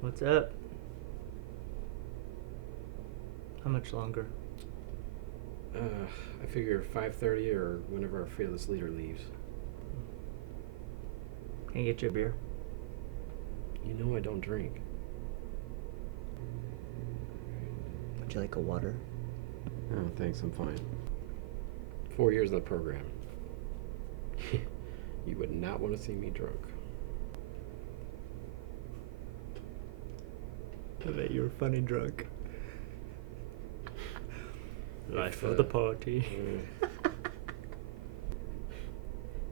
What's up? How much longer? I figure 5:30 or whenever our fearless leader leaves. Can I get you a beer? You know I don't drink. Would you like a water? Oh, thanks, I'm fine. 4 years in the program. You would not want to see me drunk. I bet you were funny drunk. Life of the party.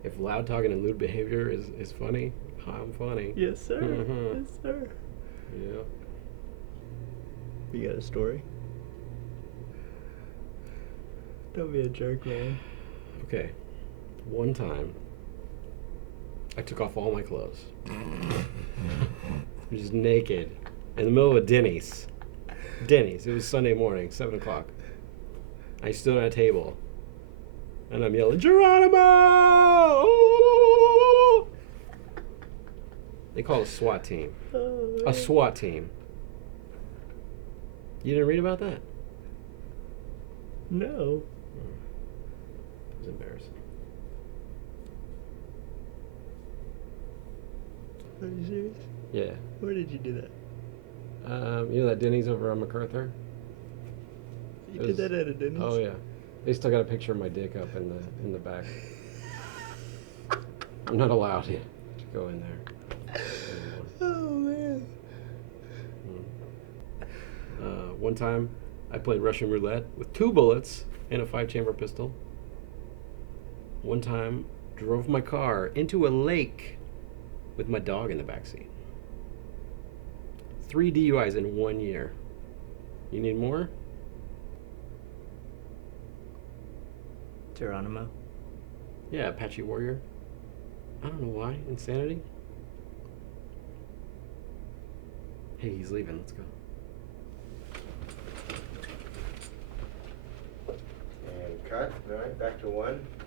If loud talking and lewd behavior is funny, I'm funny. Yes, sir. Mhm. Yes, sir. Yeah. You got a story? Don't be a jerk, man. Okay. One time, I took off all my clothes. I'm just naked in the middle of a Denny's. Denny's. It was Sunday morning, 7 o'clock. I stood on a table, and I'm yelling, Geronimo! They call it a SWAT team. Oh, A SWAT team. You didn't read about that? No. It was embarrassing. Are you serious? Yeah. Where did you do that? You know that Denny's over on MacArthur? You It did was- that at a Denny's? Oh yeah. They still got a picture of my dick up in the back. I'm not allowed to go in there anymore. Oh, man. One time, I played Russian roulette with 2 bullets and a 5-chamber pistol. One time, drove my car into a lake with my dog in the backseat. 3 DUIs in 1 year. You need more? Geronimo. Yeah, Apache Warrior. I don't know why. Insanity? Hey, he's leaving. Let's go. And cut. All right, back to 1.